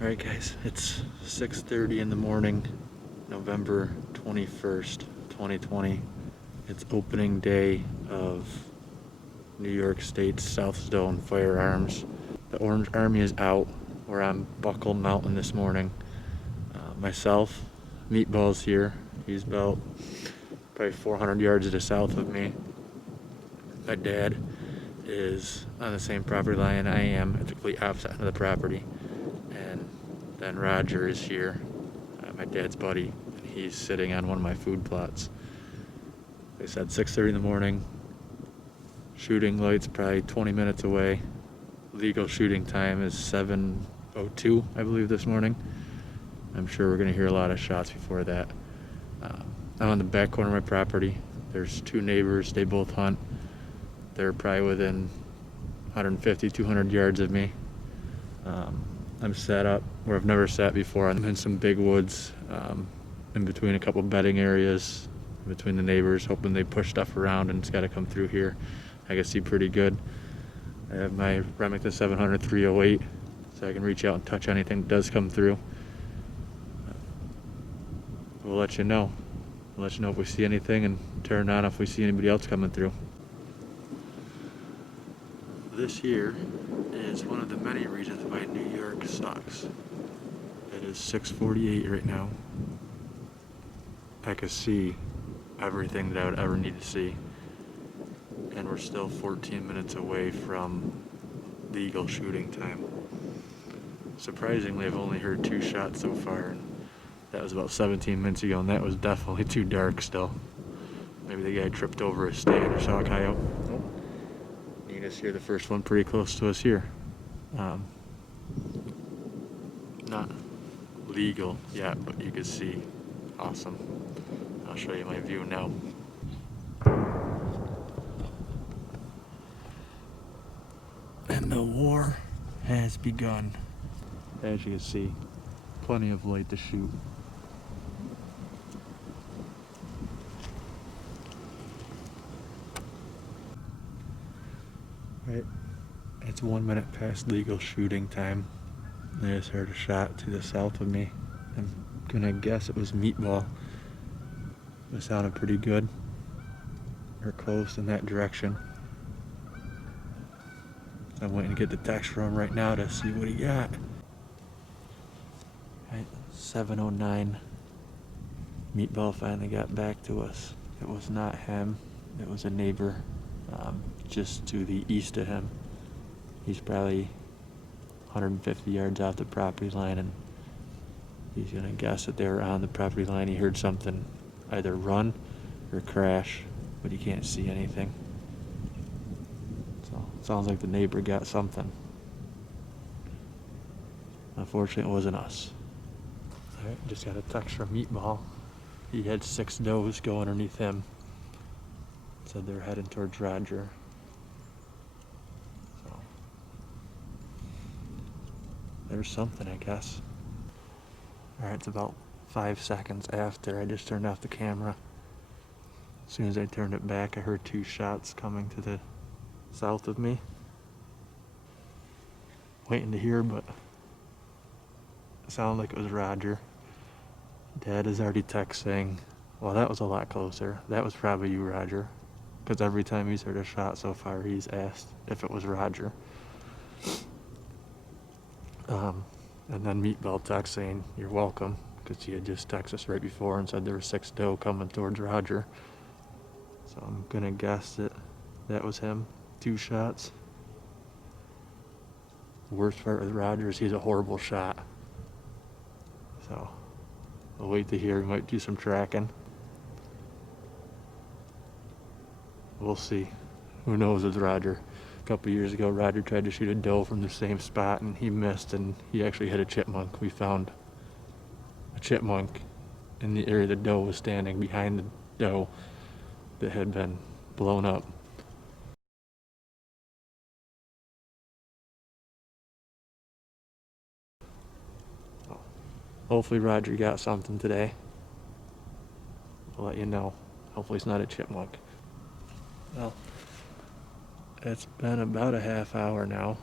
Alright guys, it's 6:30 in the morning, November 21st, 2020. It's opening day of New York State's South Zone Firearms. The Orange Army is out. We're on Buckle Mountain this morning. Myself, Meatball's here. He's about probably 400 yards to the south of me. My dad is on the same property line I am, at the complete opposite end of the property. And then Roger is here, my dad's buddy, and he's sitting on one of my food plots. Like I said, 6:30 in the morning. Shooting light's probably 20 minutes away. Legal shooting time is 7:02, I believe, this morning. I'm sure we're going to hear a lot of shots before that. I'm on the back corner of my property. There's two neighbors. They both hunt. They're probably within 150, 200 yards of me. I'm set up where I've never sat before. I'm in some big woods, in between a couple bedding areas, in between the neighbors, hoping they push stuff around and it's got to come through here. I can see pretty good. I have my Remington 700 308, so I can reach out and touch anything that does come through. We'll let you know. We'll let you know if we see anything and turn on if we see anybody else coming through. This here is one of the many reasons why New York sucks. It is 6:48 right now. I could see everything that I would ever need to see. And we're still 14 minutes away from legal shooting time. Surprisingly, I've only heard 2 shots so far. And that was about 17 minutes ago, and that was definitely too dark still. Maybe the guy tripped over a stand or saw a coyote. Oh. You can just hear the first one pretty close to us here. Not legal yet, but you can see. Awesome. I'll show you my view now. And the war has begun. As you can see, plenty of light to shoot. Right, it's 1 minute past legal shooting time. I just heard a shot to the south of me. I'm gonna guess it was Meatball. It sounded pretty good, or close in that direction. I'm waiting to get the text from him right now to see what he got. Right, 7:09. Meatball finally got back to us. It was not him. It was a neighbor, just to the east of him. He's probably 150 yards off the property line, and he's gonna guess that they were on the property line. He heard something either run or crash, but he can't see anything. So it sounds like the neighbor got something. Unfortunately, it wasn't us. Alright, just got a text from Meatball. He had 6 does go underneath him. Said they're heading towards Roger. So there's something, I guess. Alright, it's about 5 seconds after I just turned off the camera. As soon as I turned it back, I heard 2 shots coming to the south of me. Waiting to hear, but it sounded like it was Roger. Dad is already texting, well, that was a lot closer. That was probably you, Roger. Because every time he's heard a shot so far, he's asked if it was Roger. And then Meatball text saying, "You're welcome," because he had just texted us right before and said there were 6 doe coming towards Roger. So I'm gonna guess that that was him. 2 shots. The worst part with Roger is he's a horrible shot. So we'll wait to hear. We might do some tracking. We'll see. Who knows with Roger. A couple years ago, Roger tried to shoot a doe from the same spot and he missed, and he actually hit a chipmunk. We found a chipmunk in the area the doe was standing, behind the doe that had been blown up. Hopefully Roger got something today. I'll let you know. Hopefully it's not a chipmunk. Well, it's been about a half hour now.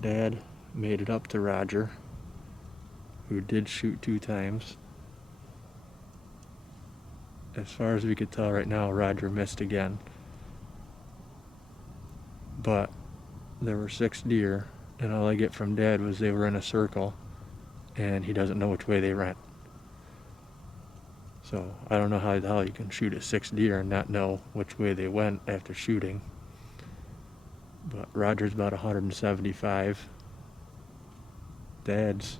Dad made it up to Roger. who did shoot 2 times. As far as we could tell right now, Roger missed again. But there were 6 deer, and all I get from Dad was they were in a circle, and he doesn't know which way they went. So I don't know how the hell you can shoot at 6 deer and not know which way they went after shooting. But Roger's about 175. Dad's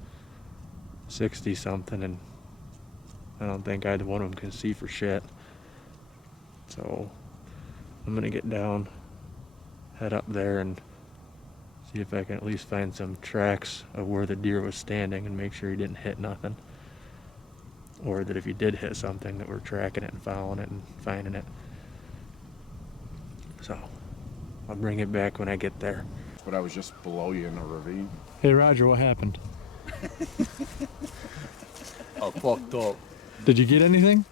60 something, and I don't think either one of them can see for shit. So I'm gonna get down, head up there, and see if I can at least find some tracks of where the deer was standing and make sure he didn't hit nothing. Or that if he did hit something, that we're tracking it and following it and finding it. So I'll bring it back when I get there. But I was just below you in a ravine. Hey Roger, what happened? Oh, fucked up. Did you get anything?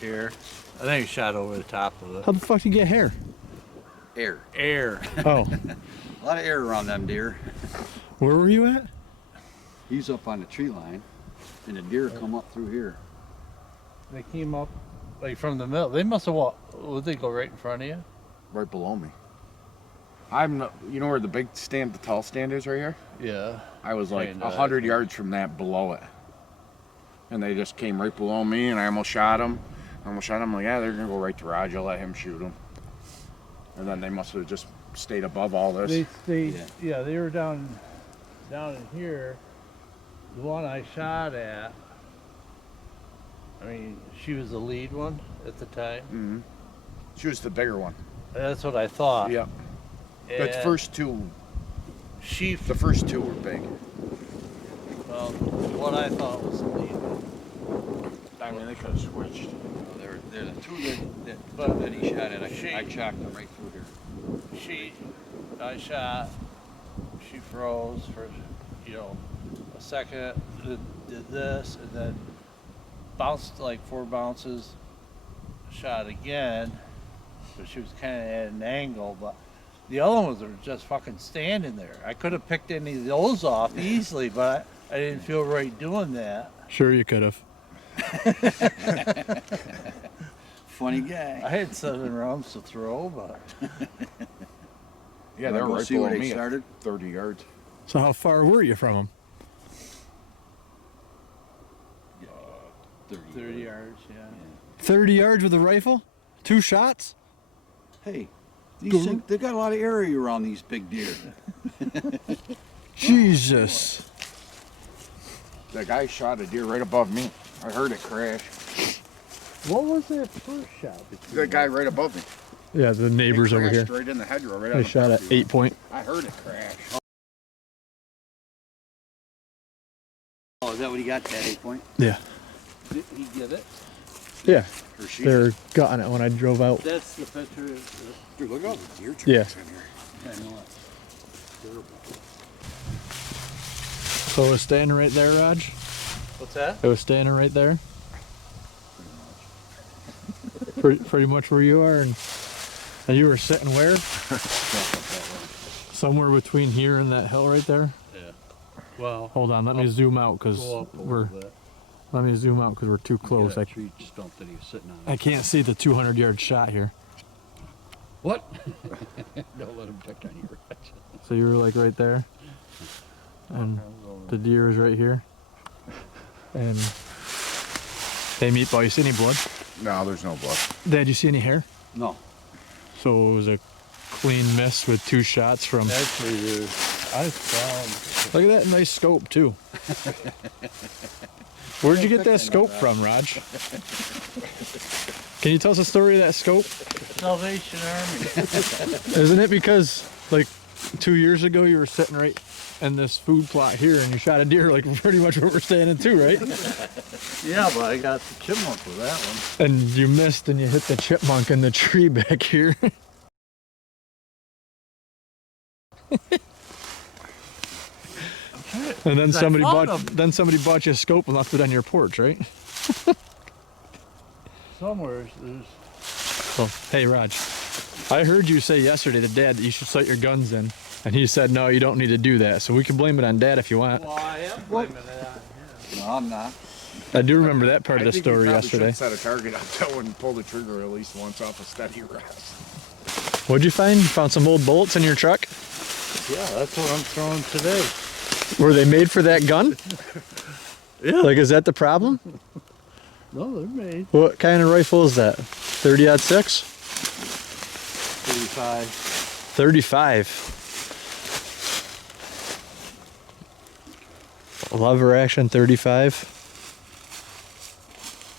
Here. I think he shot over the top of it. How the fuck did you get hair? Air. Oh. A lot of air around them deer. Where were you at? He's up on the tree line, and the deer come up through here. They came up like from the middle. They must have walked. Would they go right in front of you? Right below me. I'm not, you know where the big stand, the tall stand is right here? Yeah. I was like Kinda. 100 yards from that below it. And they just came right below me, and I almost shot them. I'm like, yeah, they're gonna go right to Roger, let him shoot them. And then they must have just stayed above all this. They stayed. Yeah, they were down in here. The one I shot at. I mean, she was the lead one at the time. Mm-hmm. She was the bigger one. That's what I thought. Yep. But the And first two, she. the first two were big. Well, what I thought was the lead one. I mean, they could have switched. They're the two that he shot at. I chalked them right through here. I shot. She froze for, a second. Did this and then bounced like 4 bounces. Shot again, but she was kind of at an angle. But the other ones were just fucking standing there. I could have picked any of those off easily, but I didn't feel right doing that. Sure you could have. Funny guy. I had 7 rounds to throw, but Yeah, they were We'll right see below where they me started. at 30 yards. So how far were you from him? 30 yards, yeah. 30 yards with a rifle? 2 shots? Hey, these things, they got a lot of area around these big deer. Jesus. That guy shot a deer right above me. I heard it crash. What was that first shot? The guy right above me. Yeah, the neighbors It over here. crashed right in the hedgerow. Right on They the shot at property 8 point. line. I heard it crash. Oh, is that what he got, that 8 point? Yeah. Did he get it? Yeah. Or she? They're gutting it when I drove out. That's the picture. Dude, look at all the deer tracks Yeah. in here. I know it. Terrible. So it was standing right there, Raj? What's that? It was standing right there? Pretty much where you are, and you were sitting where? Somewhere between here and that hill right there? Yeah. Well, Hold on, let me zoom out because go up a we're little bit. let me zoom out because we're too close. That tree stump that he was sitting on. I can't see the 200-yard shot here. What? Don't let him pick on you, Raj. So you were like right there, and the deer is right here. And hey, Meatball, you see any blood? No, there's no blood. Dad, you see any hair? No. So it was a clean miss with 2 shots from. Actually, I found. Look at that nice scope too. Where'd you get that scope from, Raj? Can you tell us the story of that scope? Salvation Army. Isn't it because like 2 years ago you were sitting right in this food plot here and you shot a deer like pretty much where we're standing too, right? Yeah, but I got the chipmunk with that one. And you missed and you hit the chipmunk in the tree back here. And then somebody bought you a scope and left it on your porch, right? Somewhere there's. Well, hey Raj, I heard you say yesterday to Dad that you should sight your guns in, and he said no, you don't need to do that. So we can blame it on Dad if you want. Well, I am blaming it on No, I'm not. I do remember that part of the I think we story probably yesterday. should set a target out there and pull the trigger at least once off a steady rest. What'd you find? You found some old bullets in your truck? Yeah, that's what I'm throwing today. Were they made for that gun? Yeah. Like, is that the problem? No, they're made. What kind of rifle is that? 30-06? 35. 35. Lever action 35.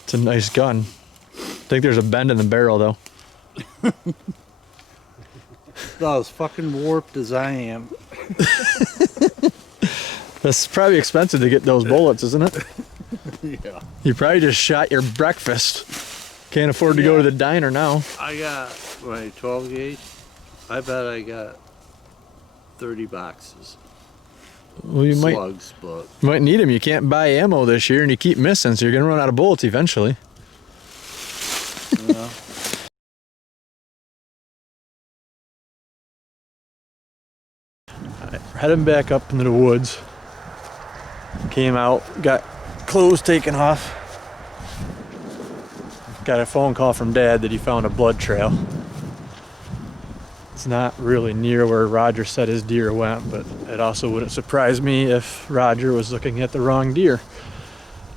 It's a nice gun. I think there's a bend in the barrel though. Not as fucking warped as I am. That's probably expensive to get those bullets, isn't it? Yeah. You probably just shot your breakfast. Can't afford to go to the diner now. I got my 12 gauge. I bet I got 30 boxes. Well, you Slugs, but might need them. You can't buy ammo this year and you keep missing, so you're going to run out of bullets eventually. yeah. We're heading back up into the woods. Came out, got clothes taken off. Got a phone call from Dad that he found a blood trail. It's not really near where Roger said his deer went, but it also wouldn't surprise me if Roger was looking at the wrong deer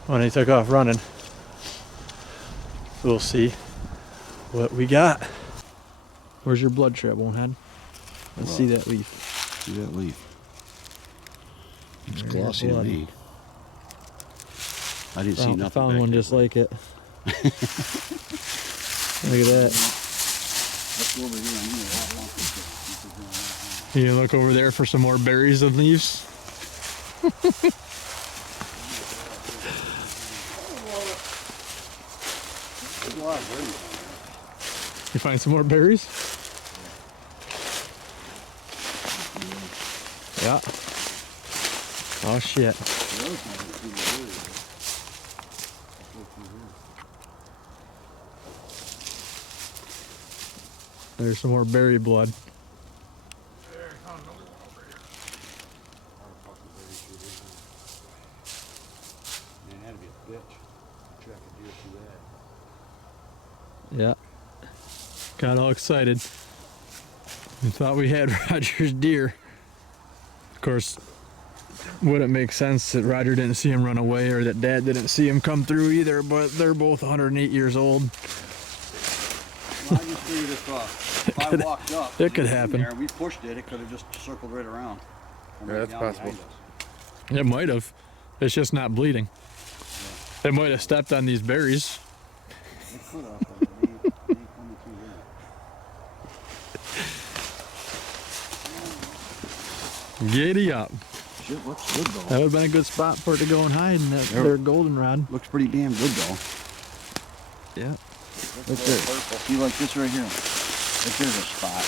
when he took off running. We'll see what we got. Where's your blood trail, Bonehead? Let's see that leaf. See that leaf? It's There's glossy to blood. me. I didn't see Found, nothing. found back one there. just like it. Look at that. Let's go over here and You look over there for some more berries and leaves. You find some more berries? Yeah. Oh shit. There's some more berry blood. Man, that'd be a bitch. Track a deer through that. Yeah. Got all excited. We thought we had Roger's deer. Of course, wouldn't make sense that Roger didn't see him run away or that Dad didn't see him come through either, but they're both 108 years old. Well, I just figured if I walked up, it could in happen. There, we pushed it. It could have just circled right around. Come Yeah, right that's down possible. behind us. It might have. It's just not bleeding. It might have stepped on these berries. It could have, but it ain't coming through there. Giddy up. Shit, looks good though. That would have been a good spot for it to go and hide in that Yep. their goldenrod. Looks pretty damn good though. Yeah. Look there. See, like this right here. If there's a spot.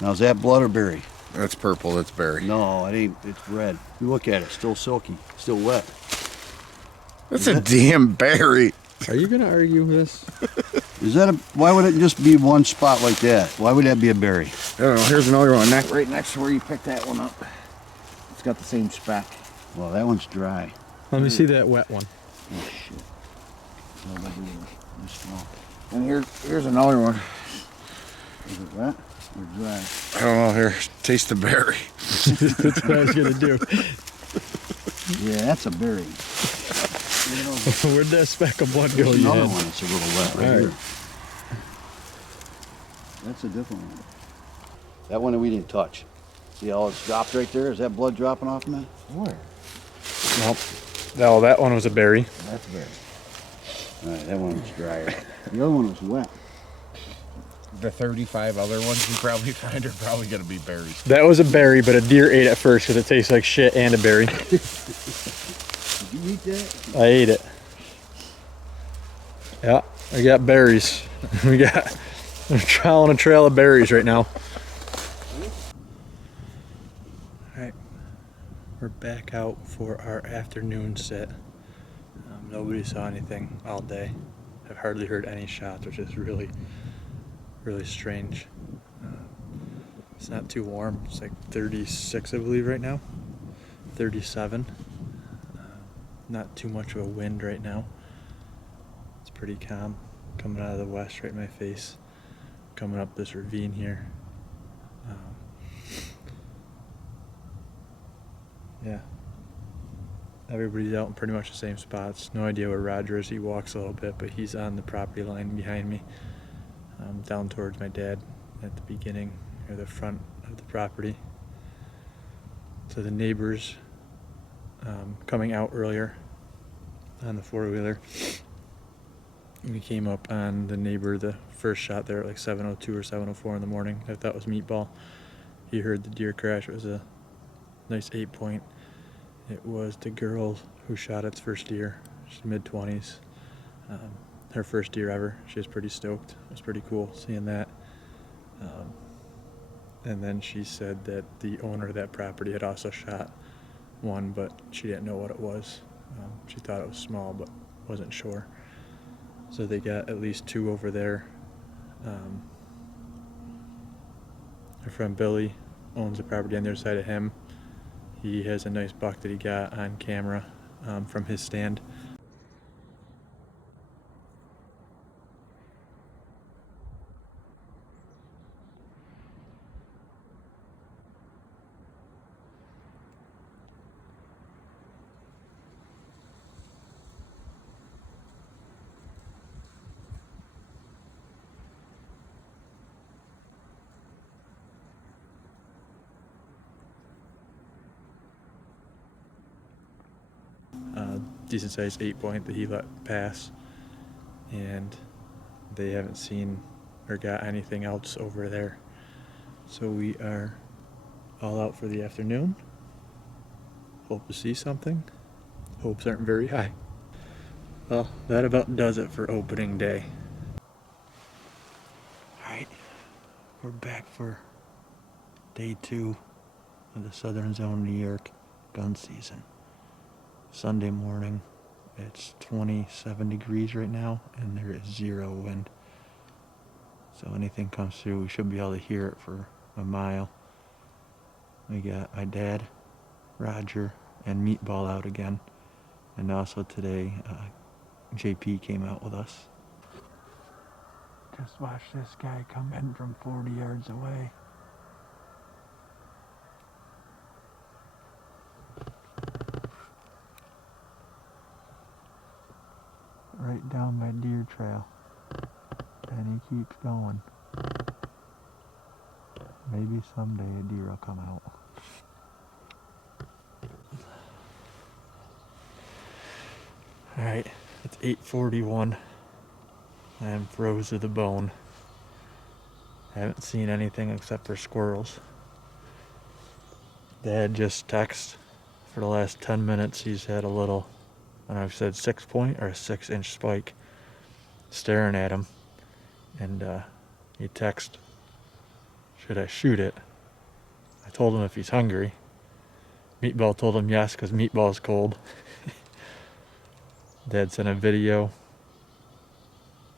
Now is that blood or berry? That's purple, that's berry. No, it ain't. It's red. You look at it, still silky, still wet. That's a damn berry. Are you gonna argue this? Is that a? Why would it just be one spot like that? Why would that be a berry? I don't know, here's another one. Right next to where you picked that one up. It's got the same speck. Well, that one's dry. Let me see that wet one. Oh shit. No, that is this small. And here's another one. Is it wet or dry? I don't know, here, taste the berry. That's what I was gonna do. Yeah, that's a berry. You know, Where'd that speck of blood go? there's You another had? one that's a little wet right All right. here. That's a different one. That one that we didn't touch. See how it's dropped right there? Is that blood dropping off from that? Where? Nope. Oh, that one was a berry. That's berry. All right, that one was drier. The other one was wet. The 35 other ones you probably find are probably gonna be berries. That was a berry, but a deer ate it first because it tastes like shit and a berry. Did you eat that? I ate it. Yeah, I got berries. We're on a trail of berries right now. Alright, we're back out for our afternoon sit. Nobody saw anything all day. I've hardly heard any shots, which is really strange. It's not too warm. It's like 36, I believe, right now. 37. Not too much of a wind right now. It's pretty calm. Coming out of the west, right in my face. Coming up this ravine here. Yeah. Everybody's out in pretty much the same spots. No idea where Roger is. He walks a little bit, but he's on the property line behind me. Down towards my dad at the beginning, or the front of the property. So the neighbors coming out earlier on the four-wheeler. We came up on the neighbor, the first shot there at like 7:02 or 7:04 in the morning. I thought it was Meatball. He heard the deer crash. It was a nice 8-point. It was the girl who shot its first deer. She's mid-20s. Her first deer ever. She was pretty stoked. It was pretty cool seeing that. And then she said that the owner of that property had also shot one, but she didn't know what it was. She thought it was small, but wasn't sure. So they got at least 2 over there. Our friend Billy owns a property on the other side of him. He has a nice buck that he got on camera from his stand. Decent sized 8-point that he let pass, and they haven't seen or got anything else over there. So we are all out for the afternoon. Hope to see something. Hopes aren't very high. Well, that about does it for opening day. Alright, we're back for day 2 of the Southern Zone New York gun season. Sunday morning, it's 27 degrees right now, and there is 0 wind. So anything comes through, we should be able to hear it for a mile. We got my dad, Roger, and Meatball out again. And also today, JP came out with us. Just watch this guy come in from 40 yards away. Right down my deer trail, and he keeps going. Maybe someday a deer will come out. Alright, it's 8:41. I'm froze to the bone. I haven't seen anything except for squirrels. Dad just texted for the last 10 minutes. He's had a little, I don't know if he said 6-point or a 6-inch spike staring at him. And he texted, should I shoot it? I told him if he's hungry. Meatball told him yes, because Meatball's cold. Dad sent a video.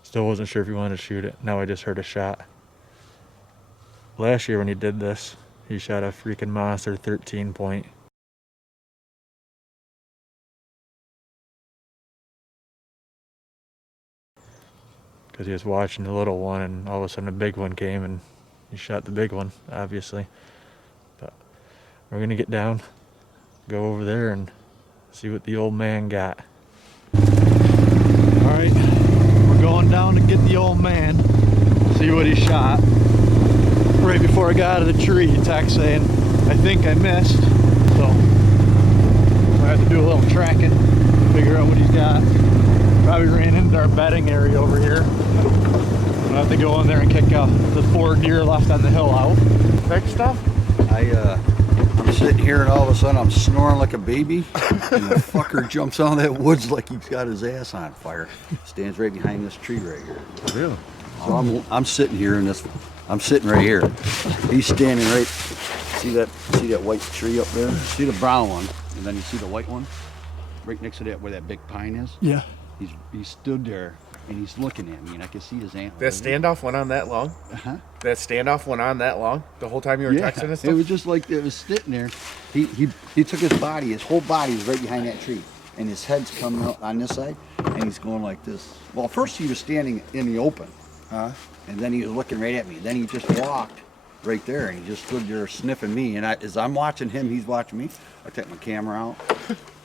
Still wasn't sure if he wanted to shoot it. Now I just heard a shot. Last year when he did this, he shot a freaking monster 13-point. Because he was watching the little one, and all of a sudden a big one came, and he shot the big one, obviously. But we're gonna get down, go over there, and see what the old man got. All right, we're going down to get the old man, see what he shot. Right before I got out of the tree, he texted saying, I think I missed. So I have to do a little tracking, figure out what he's got. Probably ran into our bedding area over here. I'll have to go in there and kick the 4 deer left on the hill out. Big stuff? I'm sitting here and all of a sudden I'm snoring like a baby, and the fucker jumps out of that woods like he's got his ass on fire. Stands right behind this tree right here. Really? So I'm sitting here in this. I'm sitting right here. He's standing right. See that white tree up there? See the brown one, and then you see the white one right next to that where that big pine is. Yeah. He stood there and he's looking at me, and I can see his antlers. That standoff went on that long? Uh-huh. That standoff went on that long? The whole time you were Yeah, texting and it stuff? was just like it was sitting there. He took his body, his whole body was right behind that tree, and his head's coming out on this side, and he's going like this. Well, first he was standing in the open, and then he was looking right at me. Then he just walked right there, and he just stood there sniffing me. And as I'm watching him, he's watching me. I take my camera out,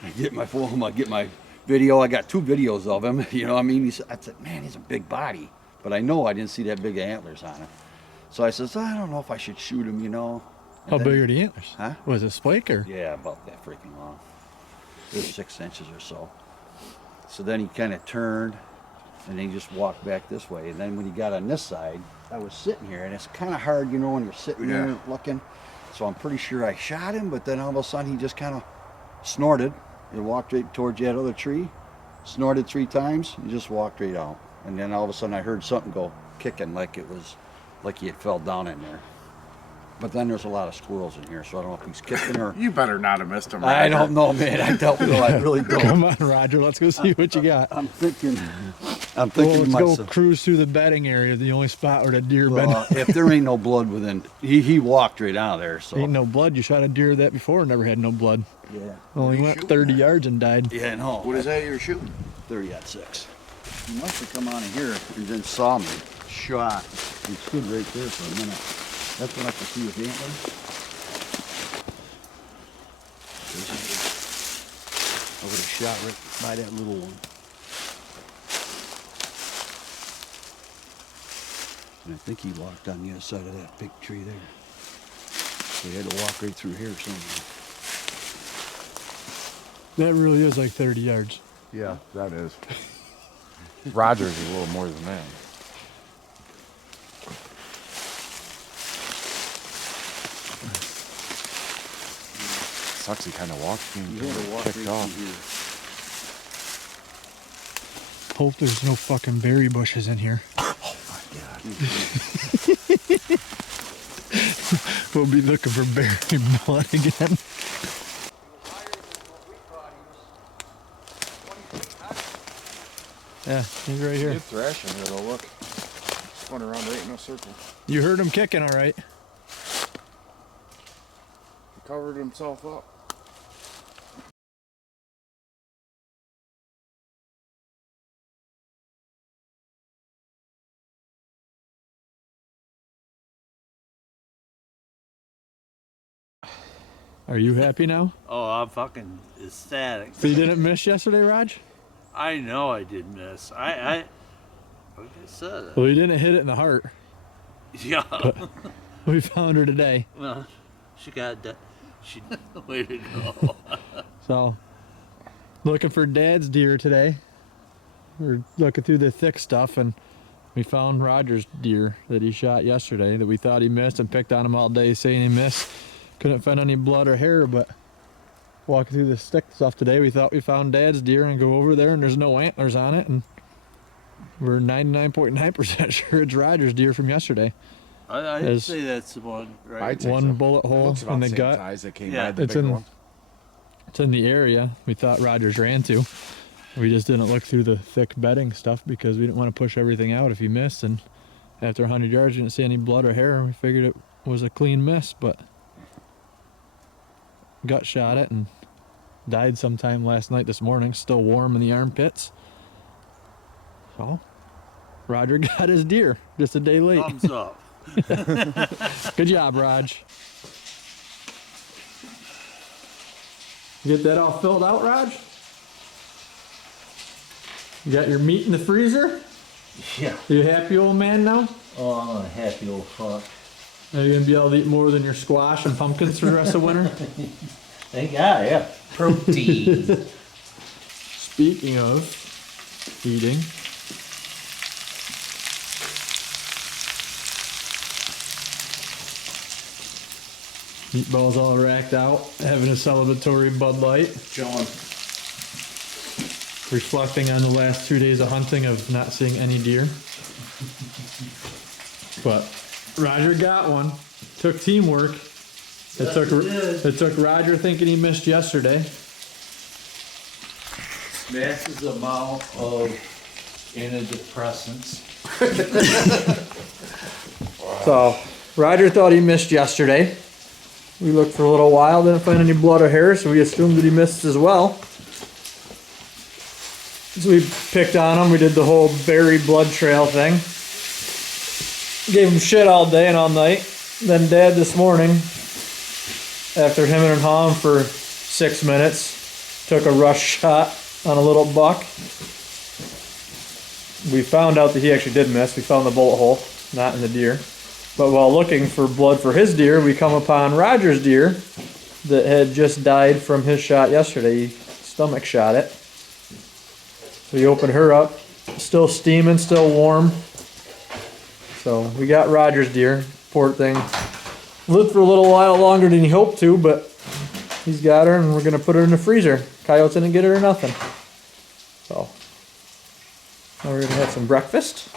I get my phone, I get my video. I got 2 videos of him. You know what I mean? I said, man, he's a big body, but I know I didn't see that big antlers on him. So I says, I don't know if I should shoot him, you know. And How then- big are the antlers? Huh? Was it spike or? Yeah, about that freaking long. They're 6 inches or so. So then he kind of turned, and then he just walked back this way. And then when he got on this side, I was sitting here, and it's kind of hard, you know, when you're sitting there looking. So I'm pretty sure I shot him, but then all of a sudden he just kind of snorted and walked right towards that other tree, snorted 3 times, and just walked right out. And then all of a sudden I heard something go kicking like it was, like he had fell down in there. But then there's a lot of squirrels in here, so I don't know if he's kicking or... You better not have missed him. I Roger. don't know, man. I don't know. I really don't. Come on, Roger. Let's go see what you got. I'm thinking Well, to let's go myself, cruise through the bedding area, the only spot where the deer been. if there ain't no blood within, he walked right out of there. So Ain't no blood. You shot a deer that before, never had no blood. yeah, Only went 30 yards and died. yeah, no. What is that you're shooting? 30-06. He must have come on in here and then saw me, shot, and stood right there for a minute. That's when I could see his antlers. I would have shot right by that little one. And I think he walked on the other side of that big tree there. So he had to walk right through here somewhere. That really is like 30 yards. Yeah, that is. Roger's is a little more than that. Sucks he kind of walked He and had to walk kicked right off. through here. Hope there's no fucking berry bushes in here. We'll be looking for berry blood again. Yeah, he's right here. Good thrashing here though, look. Went around right in a circle. You heard him kicking, all right. He covered himself up. Are you happy now? Oh, I'm fucking ecstatic. So you didn't miss yesterday, Raj? I know I did miss. Like I said. Well, you didn't hit it in the heart. Yeah. We found her today. Well, she got that. She way to go. So, looking for Dad's deer today. We're looking through the thick stuff, and we found Roger's deer that he shot yesterday that we thought he missed and picked on him all day saying he missed. Couldn't find any blood or hair, but walking through the thick stuff today, we thought we found Dad's deer and go over there, and there's no antlers on it, and we're 99.9% sure it's Roger's deer from yesterday. I'd As- say that's the one, right? I'd say One so. bullet hole Looks about in the same gut. size that came Yeah. by the It's bigger in- one. It's in the area we thought Rogers ran to. We just didn't look through the thick bedding stuff because we didn't want to push everything out if he missed. And after 100 yards, we didn't see any blood or hair. We figured it was a clean miss, but gut shot it and died sometime last night, this morning. Still warm in the armpits. So Roger got his deer just a day late. Thumbs up. Good job, Raj. Get that all filled out, Raj? You got your meat in the freezer? Yeah. You a happy old man now? Oh, I'm a happy old fuck. Are you gonna be able to eat more than your squash and pumpkins for the rest of winter? Thank God, yeah. Protein. Speaking of eating, meatballs all racked out, having a celebratory Bud Light. John. Reflecting on the last 2 days of hunting of not seeing any deer. But Roger got one. Took teamwork. It took Roger thinking he missed yesterday. Massive amount of Antidepressants. So, Roger thought he missed yesterday. We looked for a little while, didn't find any blood or hair, so we assumed that he missed as well. So we picked on him, we did the whole buried blood trail thing. Gave him shit all day and all night. Then Dad this morning, after him and hawing for 6 minutes, took a rush shot on a little buck. We found out that he actually did miss. We found the bullet hole, not in the deer. But while looking for blood for his deer, we come upon Roger's deer that had just died from his shot yesterday. He stomach shot it. So we opened her up, still steaming, still warm. So we got Roger's deer. Poor thing lived for a little while longer than he hoped to, but he's got her and we're gonna put her in the freezer. Coyotes didn't get her or nothing. So now we're gonna have some breakfast.